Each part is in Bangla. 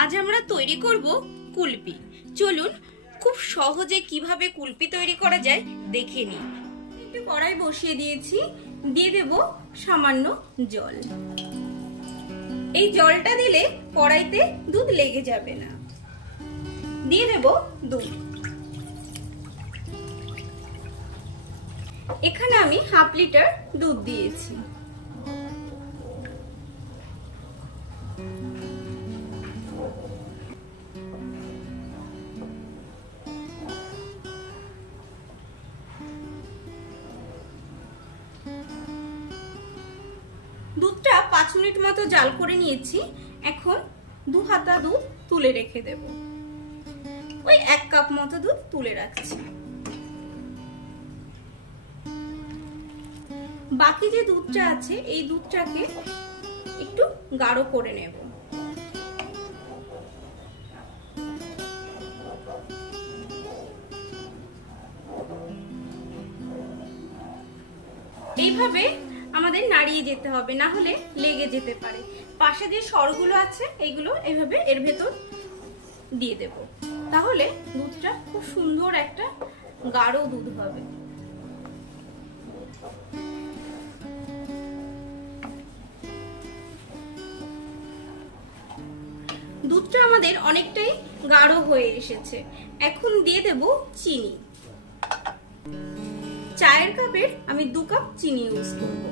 আজ আমরা তৈরি করব কুলপি। চলুন খুব সহজে কিভাবে কুলপি তৈরি করা যায় দেখে নিই। একটু কড়াই বসিয়ে দিয়েছি, দিয়ে দেব সামান্য জল। এই জলটা দিলে কড়াইতে দুধ লেগে যাবে না। দিয়ে দেব দুধ। এখানে আমি হাফ লিটার দুধ দিয়েছি। দুধটা 5 মিনিট মতো জাল করে নিয়েছি। এখন 2 হাতা দুধ তুলে রেখে দেব। ওই 1 কাপ মতো দুধ তুলে রাখছি। বাকি যে দুধটা আছে এই দুধটাকে একটু গাঢ় করে নেব। এইভাবে আমাদের নাড়িয়ে যেতে হবে, না হলে লেগে যেতে পারে। পাশে যে সরগুলো আছে এইগুলো এইভাবে এর ভেতর দিয়ে দেব, তাহলে দুধটা খুব সুন্দর একটা গাঢ় দুধ হবে। দুধটা আমাদের অনেকটাই গাঢ় হয়ে এসেছে। এখন দিয়ে দেব চিনি। চায়ের কাপের আমি 2 কাপ চিনি ইউজ করব।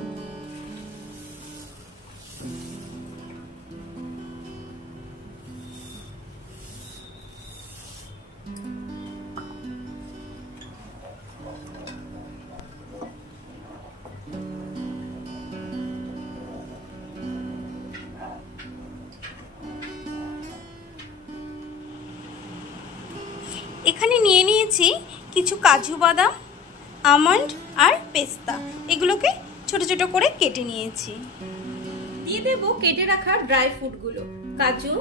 এখানে নিয়ে নিয়েছি কিছু কাজু বাদাম, আমন্ড আর পেস্তা। এগুলোকে ছোট ছোট করে কেটে নিয়েছি। দিয়ে দেব কেটে রাখা ড্রাই ফ্রুটগুলো, কাজু,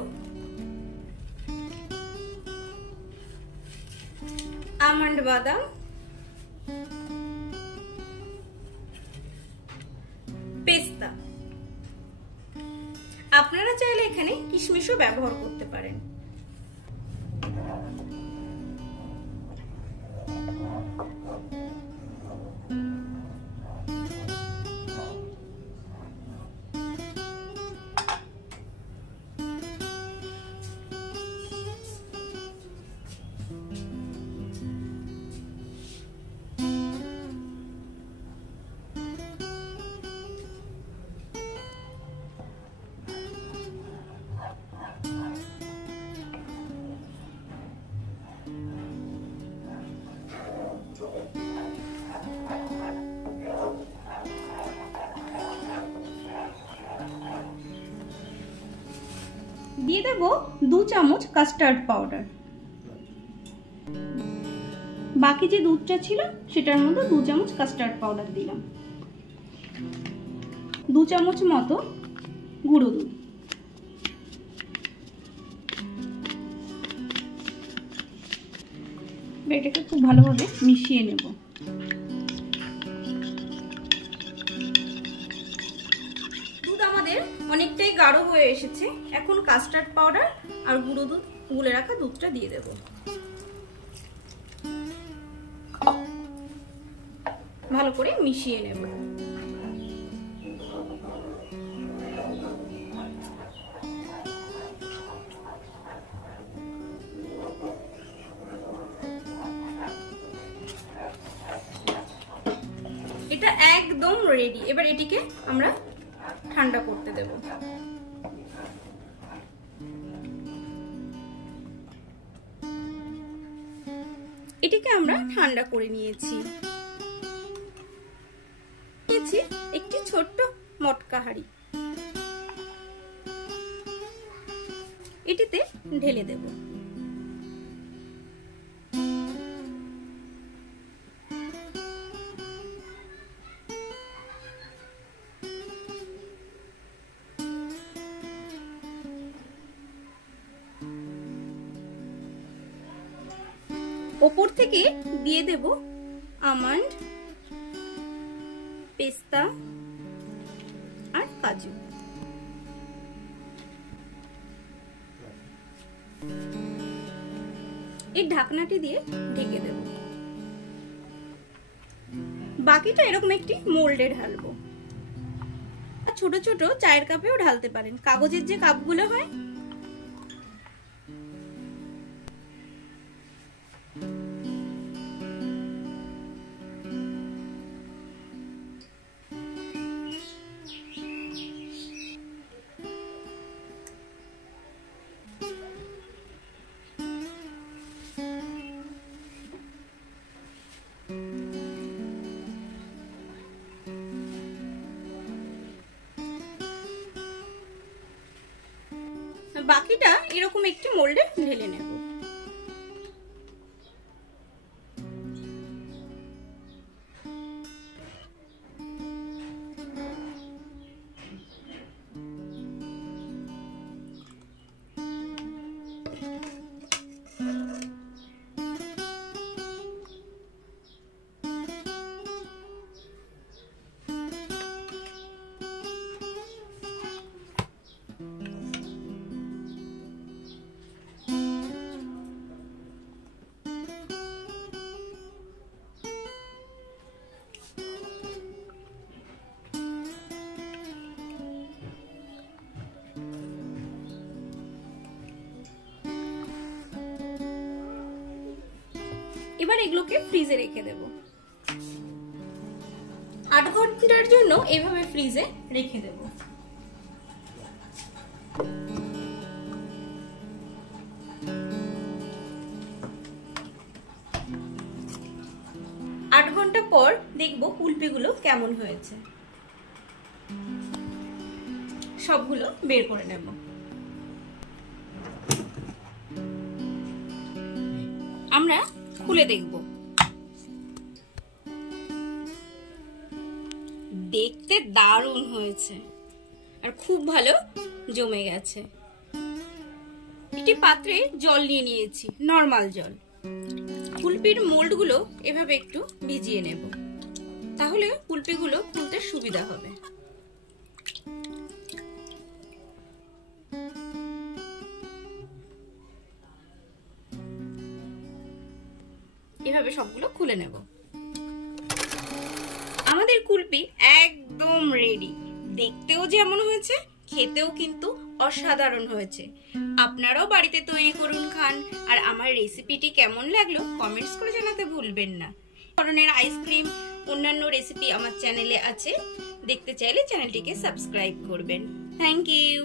আমন্ড বাদাম, পেস্তা। আপনারা চাইলে এখানে কিশমিশও ব্যবহার করতে পারেন। দিয়ে দেব 2 চামচ কাস্টার্ড পাউডার। বাকি যে দুধটা ছিল সেটার মধ্যে 2 চামচ কাস্টার্ড পাউডার দিলাম। 2 চামচ মতো গুঁড়ো দুধ। এটাকে খুব ভালোভাবে মিশিয়ে নেব। দুধ আমাদের অনেকটাই গাঢ় হয়ে এসেছে। এখন কাস্টার্ড পাউডার আর গুঁড়ো দুধ, গুলে রাখা দুধটা দিয়ে দেব। ভালো করে মিশিয়ে নেব। এটা একদম রেডি। এবার এটিকে আমরা ঠান্ডা করতে দেব। এটিকে আমরা ঠান্ডা করে নিয়েছি। একটি ছোট্ট মটকা হাঁড়ি, এটিতে ঢেলে দেব। ওপর থেকে দিয়ে দেব আমন্ড, পেস্তা আর কাজু। এই ঢাকনাটি দিয়ে ঢেকে দেব। বাকিটা এরকম একটি মোল্ডে ঢালবো। ছোট ছোট চায়ের কাপেও ঢালতে পারেন, কাগজের যে কাপগুলো হয়। বাকিটা এরকম একটি মোল্ডে ঢেলে নেব। এবার এগুলোকে ফ্রিজে রেখে দেব। 8 ঘন্টার জন্য এভাবে ফ্রিজে রেখে দেব। আট ঘন্টা পর দেখবো কুলপিগুলো কেমন হয়েছে। সবগুলো বের করে নেব। আমরা খুলে দেখব। দেখতে দারুণ হয়েছে আর খুব ভালো জমে গেছে। একটি পাত্রে জল নিয়ে নিয়েছি, নরমাল জল। কুলপির মোল্ডগুলো এভাবে একটু ভিজিয়ে নেব, তাহলে কুলপিগুলো খুলতে সুবিধা হবে। এভাবে সবগুলো খুলে নেব। আমাদের কুলপি একদম রেডি। দেখতেও যেমন হয়েছে, খেতেও কিন্তু অসাধারণ হয়েছে। আপনারাও বাড়িতে তৈরি করুন, খান। আর আমার রেসিপিটি কেমন লাগলো কমেন্টস করে জানাতে ভুলবেন না। ধরনের আইসক্রিম, অন্যান্য রেসিপি আমার চ্যানেলে আছে, দেখতে চাইলে চ্যানেলটিকে সাবস্ক্রাইব করবেন। Thank you.